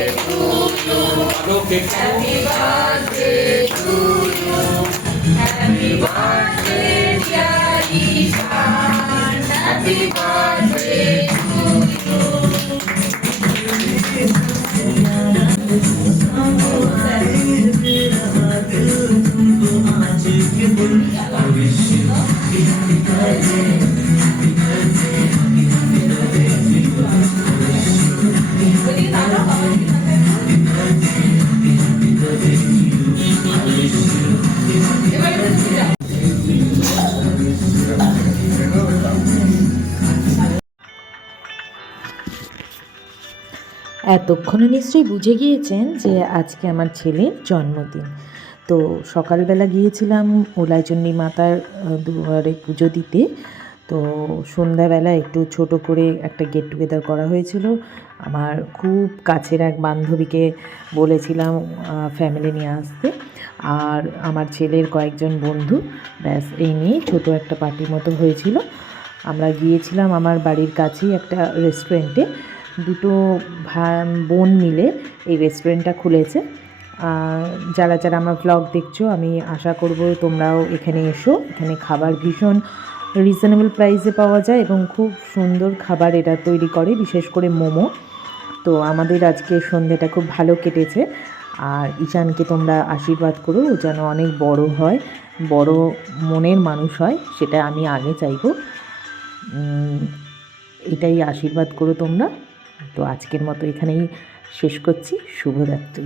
Happy birthday to you. Happy birthday, dear Ishan. Happy birthday to you. এতক্ষণে নিশ্চয়ই বুঝে গিয়েছেন যে আজকে আমার ছেলের জন্মদিন। তো সকালবেলা গিয়েছিলাম ওলাইচণ্ডী মাতার দুয়ারে পুজো দিতে। তো সন্ধ্যাবেলা একটু ছোট করে একটা গেট টুগেদার করা হয়েছিল। আমার খুব কাছের এক বান্ধবীকে বলেছিলাম ফ্যামিলি নিয়ে আসতে, আর আমার ছেলের কয়েকজন বন্ধু, ব্যাস এই নিয়ে ছোট একটা পার্টির মতো হয়েছিল। আমরা গিয়েছিলাম আমার বাড়ির কাছেই একটা রেস্টুরেন্টে। দুটো বোন মিলে এই রেস্টুরেন্টটা খুলেছে। যারা যারা আমার ব্লগ দেখছো, আমি আশা করব তোমরাও এখানে এসো। এখানে খাবার ভীষণ রিজনেবল প্রাইসে পাওয়া যায় এবং খুব সুন্দর খাবার এরা তৈরি করে, বিশেষ করে মোমো। তো আমাদের আজকে সন্ধ্যেটা খুব ভালো কেটেছে। আর ঈশানকে তোমরা আশীর্বাদ করো, ও যেন অনেক বড় হয়, বড় মনের মানুষ হয়, সেটা আমি আগে চাইব। এটাই আশীর্বাদ করো তোমরা। তো আজকের মতো এখানেই শেষ করছি। শুভরাত্রি।